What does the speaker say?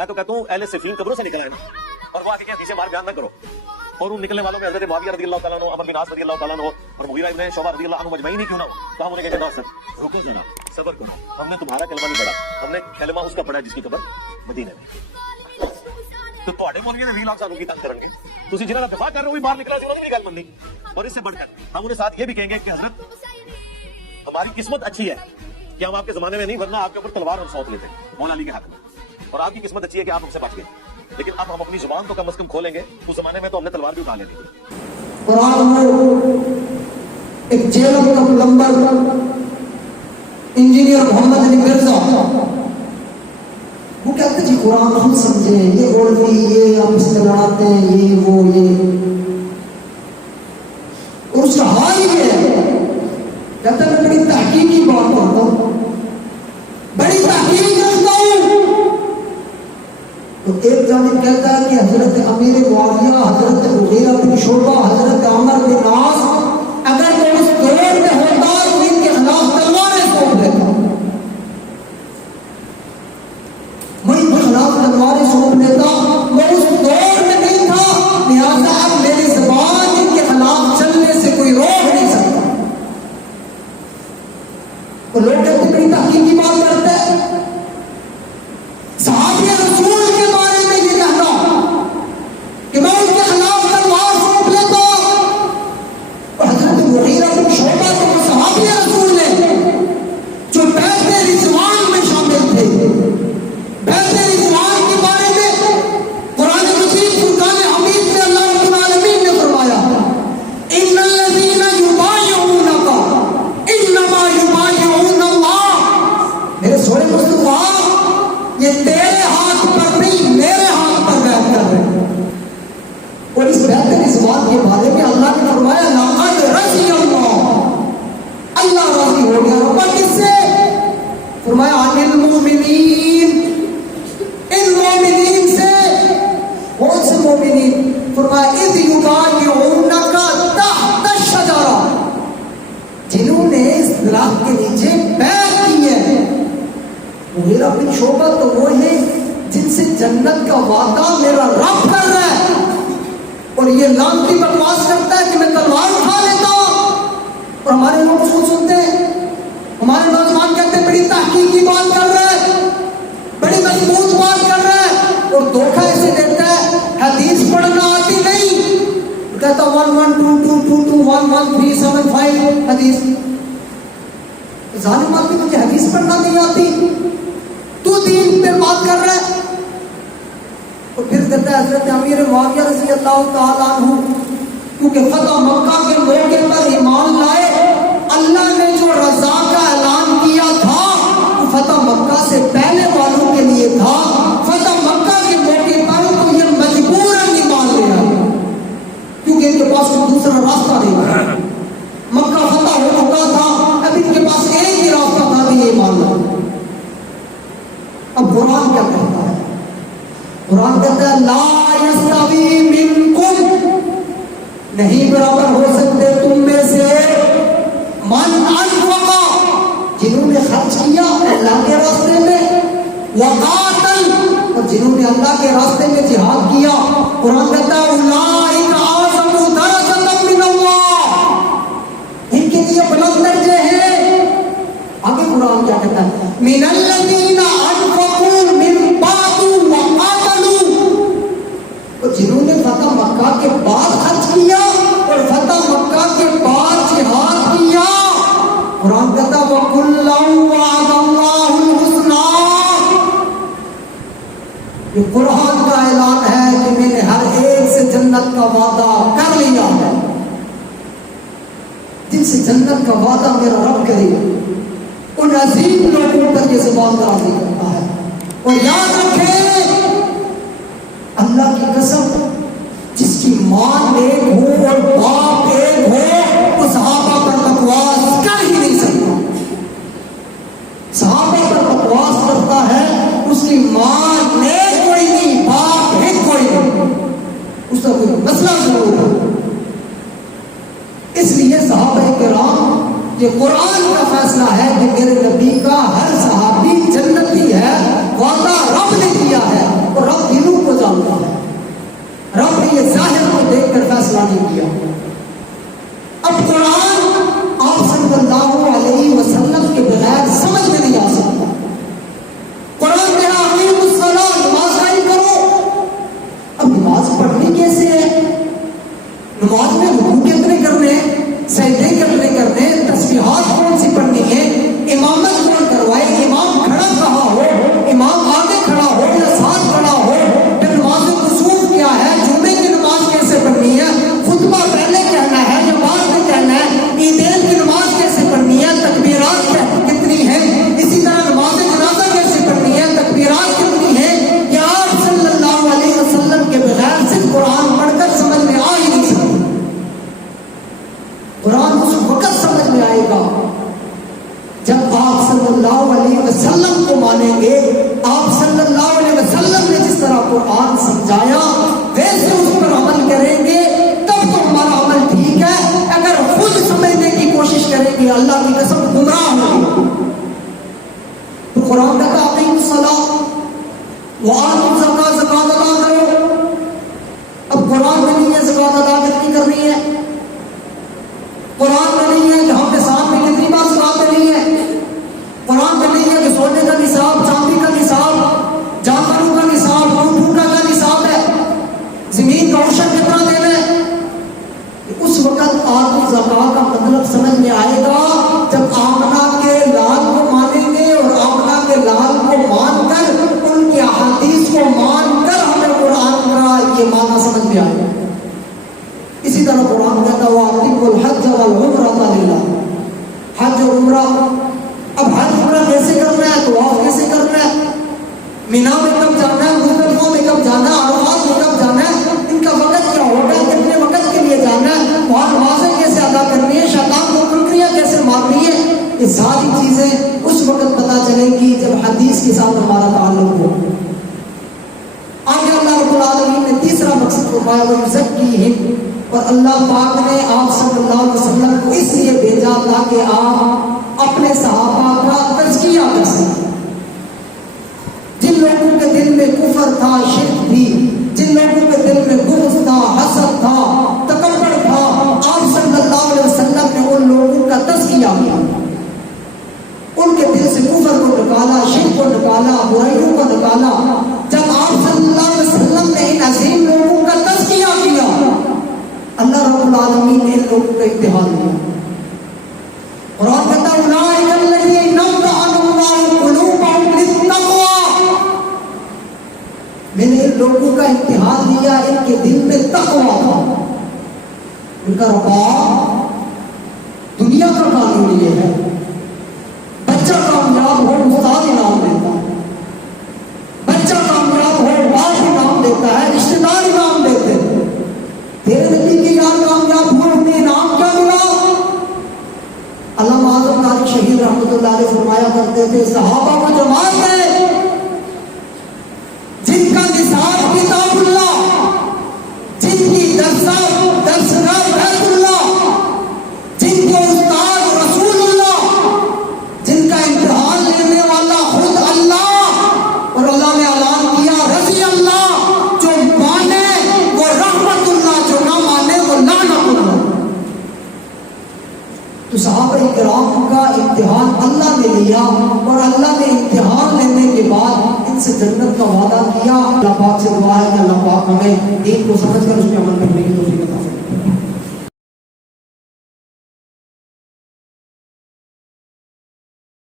میں تو کہتا ہوں اہل صفین قبروں سے نکل آئے نا، اور وہ آ کے کیا پیچھے مار بیان نہ کرو. اور ان نکلنے والوں میں حضرت معاویہ رضی اللہ تعالیٰ عنہ، عمرو بن عاص رضی اللہ تعالیٰ عنہ اور مغیرہ ابن شعبہ رضی اللہ عنہ مجمعین ہی کیوں نہ ہو، تو ہم انہیں کہتے ہیں سر رکو ذرا صبر کرو، ہم نے تمہارا کلمہ نہیں پڑھا، ہم نے کلمہ اس کا پڑھا جس کی قبر مدینے میں. تو تواڈے مولوی نے 20 لاکھ سالوں کی تنگ کریں گے، تسی جنہاں دا دفاع کر رہے ہو بھی باہر نکلا سی انہوں نے بھی گل مننی. اور اس سے بڑھ کر ہم انہیں ساتھ یہ بھی کہیں گے کہ حضرت ہماری قسمت اچھی ہے کہ ہم آپ کے زمانے میں نہیں، ورنہ آپ کے اوپر تلوار اور سوت لیتے مولا علی کے حق میں. اور آپ کی قسمت اچھی ہے کہ آپ ہم سے بچ گئے، لیکن اب ہم اپنی زبان تو کم از کم کھولیں گے. اس زمانے میں تو ہم نے تلوار بھی اٹھا لینی تھی. قرآن میں ایک جیلم کا پلمبر انجینئر محمد علی مرزا وہ کہتے جی قرآن ہم سمجھے، یہ اولوی یہ آپ اس میں لڑاتے ہیں یہ وہ یہ، اور اس کا حال یہ ہے کہتا ہے میں بڑی تحقیقی بات کرتا ہوں، بڑی تحقیق کرتا ہوں. تو ایک جانب کہتا ہے کہ حضرت امیر معاویہ، حضرت مغیرہ بن شعبہ، حضرت عمر بن عاص اگر وہ اس دور میں ہوتا تو ان کے خلاف تلواریں سونپ دیتا، میں ان کے خلاف تلواریں سونپ دیتا. میں اس دور میں نہیں تھا، لہذا اب میری زبان ان کے خلاف چلنے سے کوئی روک نہیں سکتا. وہ لوگ کہتے بڑی تحقیقی بات کرتے ہیں. صحابی رسول کے بارے میں یہ کہنا کہ میں ان کے خلاف تلوار سونپ لیتا، اور حضرت مغیرہ بن شعبہ کو وہ صحابی رسول نے جو بیعت رضوان میں شامل تھے. بیعت رضوان کے بارے میں قرآن مجید فرقان حمید میں اللہ رب العالمین نے فرمایا ان الذین یبایعونک انما یبایعون اللہ. میرے سونے مصطفیٰ یہ تیرے ہاتھ پر نہیں میرے ہاتھ پر بیعت کر رہے ہیں. اور اس بیعت رضوان کے بارے میں اللہ نے فرمایا لقد رضی اللہ راضی ہو گیا. اور کس سے فرمایا عن المؤمنین، ان مومنین سے. کون سے مومنین؟ فرمایا اذ یبایعونک تحت الشجرہ، جنہوں نے اس درخت کے نیچے بیعت کی ہے. مغیرہ بن شعبہ تو وہ ہیں جن سے جنت کا وعدہ میرا رب کر رہا ہے، اور یہ لانتی بکواس کرتا ہے کہ میں تلوار اٹھا لیتا ہوں. اور ہمارے لوگ اس کو سنتے ہیں، ہمارے نوجوان کہتے ہیں بڑی تحقیقی بات کر رہا ہے، بڑی مضبوط بات کر رہا ہے، اور دھوکہ اسے دیتا ہے حدیث پڑھنا آتی نہیں، کہتا 1122221135 حدیث. ظالم آدمی تجھے حدیث پڑھنا نہیں آتی، تو دین پہ بات کر رہا ہے. اور پھر کہتا ہے حضرت امیر معاویہ رضی اللہ تعالیٰ عنہ کیونکہ فتح مکہ کے موقع پر ایمان لائے، اللہ نے جو رضا کا اعلان کیا تھا وہ فتح مکہ سے پہلے والوں کے لیے تھا. فتح مکہ کے موقع پر تو یہ مجبوراً ایمان لے آئے کیونکہ ان کے پاس کوئی دوسرا راستہ نہیں تھا. مکہ فتح ہو چکا تھا، اب ان کے پاس ایک ہی راستہ تھا کہ یہ ایمان لاؤ. اب قرآن کیا کہتا ہے؟ قرآن کہتا ہے لا یستوی منکم، نہیں برابر ہو سکتے تم میں سے من انفق، جنہوں نے خرچ کیا اللہ کے راستے میں، وقاتل، اور جنہوں نے اللہ کے راستے میں جہاد کیا. قرآن کہتا ہے اولئک اعظم درجۃ من اللہ، ان کے لیے بلند درجے ہیں. آگے قرآن کیا کہتا ہے من الذین انفقوا من بعد وقاتلوا، اور جنہوں نے فتح مکہ کے بعد خرچ کیا اور فتح مکہ کے بعد جہاد کیا. قرآن کہتا ہے وَكُلًّا وَعَدَ اللَّهُ الْحُسْنَىٰ، یہ قرآن کا اعلان ہے کہ میں نے ہر ایک سے جنت کا وعدہ کر لیا ہے. جن سے جنت کا وعدہ میرا رب کرے ان عظیم لوگوں پر یہ زبان درازی کرتا ہے. اور یاد رکھیں اللہ کی قسم جس کی ماں ایک ہو اور باپ ایک ہو وہ صحابہ پر بکواس کر ہی نہیں سکتا. صحابہ پر بکواس کرتا ہے اس کی ماں ایک کوئی نہیں، باپ ایک کوئی نہیں، اس کا کوئی مسئلہ ضرور ہے. اس لیے صحابہ کرام یہ قرآن کا فیصلہ ہے کہ میرے نبی کا ہر صحابی جنتی ہے، وعدہ رب نے دیا ہے. نہیں کیا. اب قرآن آپ صلی اللہ علیہ وسلم کے بغیر سمجھ میں نہیں آ سکتا. قرآن میں اقیموا الصلاۃ، نماز قائم کرو. اب نماز پڑھنی کیسے ہے؟ نماز میں رکوع کتنے کرنے ہیں، سجدے کتنے کرنے ہیں، تسبیحات کون سی پڑھنی ہے، امامت کون کروائے، امام کھڑا کہاں ہو، امام آگے کھڑا ہو یا ساتھ کھڑا ہو، پھر نماز کسوف کیا ہے، جمعے کی نماز کیسے پڑھنی ہے، خطبہ پہلے کہنا ہے یا بعد میں کہنا ہے، عیدین کی نماز کیسے پڑھنی ہے، تکبیرات کتنی ہیں، اسی طرح نماز جنازہ کیسے پڑھنی ہے، تکبیرات کتنی ہیں. یا آپ صلی اللہ علیہ وسلم کے بغیر صرف قرآن پڑھ کر سمجھ میں آ ہی نہیں سکتی. قرآن اس وقت سمجھ میں آئے گا جب آپ صلی اللہ علیہ وسلم کو مانیں گے. آپ صلی اللہ علیہ وسلم نے جس طرح قرآن سمجھایا ویسے اس پر عمل کریں گے تب تو ہمارا عمل ٹھیک ہے. اگر خود سمجھنے کی کوشش کریں گے اللہ کی قسم گمراہ ہوگی. تو قرآن کہتا اقیموا الصلاۃ وآتوا الزکاۃ، زکات ادا کرو. اب قرآن میں نہیں ہے زکات ادا کتنی کرنی ہے، قرآن میں نہیں ہے کہ ہم نصاب میں کتنی بار زکات دینی ہے، قرآن میں نہیں ہے کہ سونے کا نصاب، چاندی کا نصاب، جانوروں کا نصاب، اونٹوں کا نصاب ہے، زمین کا عشر کتنا دینا ہے. اس وقت آتوا الزکاۃ کا مطلب سمجھ میں آئے گا جب آمنہ کے لال کو مانیں گے اور آمنہ کے لال کو مان کر ان کی احادیث کو مان کر ہمیں قرآن کا یہ معنی سمجھ میں آئے گا. اسی طرح قرآن کہتا ہے وَأَتِمُّوا الْحَجَّ وَالْعُمْرَةَ لِلَّهِ. حج اور عمرہ. اب حج عمرہ کیسے کرنا ہے، طواف کیسے کرنا ہے، مینا میں کب جانا ہے، مزدلفہ میں کب جانا ہے، عرفات میں کب جانا ہے، ان کا وقت کیا ہوگا، کتنے وقت کے لیے جانا ہے، وہاں نمازیں کیسے ادا کرنی ہے، شیطان کو کنکریاں کیسے مارنی ہے. یہ ساری چیزیں اس وقت پتہ چلیں گی جب حدیث کے ساتھ ہمارا تعلق ہو. آگے اللہ رب العالمین نے تیسرا مقصد فرمایا وَيُزَكِّيهِمْ، اور اللہ پاک نے آپ صلی اللہ علیہ وسلم کو اس لیے بھیجا تاکہ آپ اپنے صحابہ کا تزکیہ کر سکیں. جن لوگوں کے دل میں کفر تھا، شرک تھی، جن لوگوں کے دل میں بغض تھا، حسد تھا، تکبر تھا، آپ صلی اللہ علیہ وسلم نے ان لوگوں کا تزکیہ کیا. ان کے دل سے کفر کو نکالا، شرک کو نکالا، برائیوں کو نکالا. جب آپ صلی اللہ علیہ وسلم نے ان عظیم لوگوں کا تزکیہ کیا اللہ رب العالمین نے ان لوگوں کا امتحان لیا. قرآن کہتا ہے اولئک الذین امتحن اللہ قلوبہم للتقوی، میں نے ان لوگوں کا امتحان لیا ان کے دل میں تقوی تھا. ان کا رباب دنیا کا قانون یہ ہے، بچہ کامیاب ہو استاد انعام دیتا ہے، بچہ کامیاب ہو باپ انعام دیتا ہے، رشتے دار انعام دیتے ہیں. تیرے نبی کے یار کامیاب ہوئے انہیں انعام کیا ملا؟ علامہ اعظم طارق شہید رحمۃ اللہ علیہ فرمایا کرتے تھے صحابہ کو جماعت ہے جن کا نصاب کتاب اللہ، جن کی درسگاہ بیت اللہ، جن کے استاد رسول اللہ، جن کا امتحان لینے والا خود اللہ، اور اللہ نے اعلان کیا رضی اللہ، جو مانے وہ رحمت اللہ، جو نہ مانے وہ لعنت اللہ. تو صحابہ کرام کا امتحان اللہ نے لیا اور اللہ نے امتحان لینے کے بعد ان سے جنت کا وعدہ کیا. اللہ پاک سے دعا ہے کہ اللہ پاک ہمیں دین کو سمجھ کر اس پہ عمل کرے.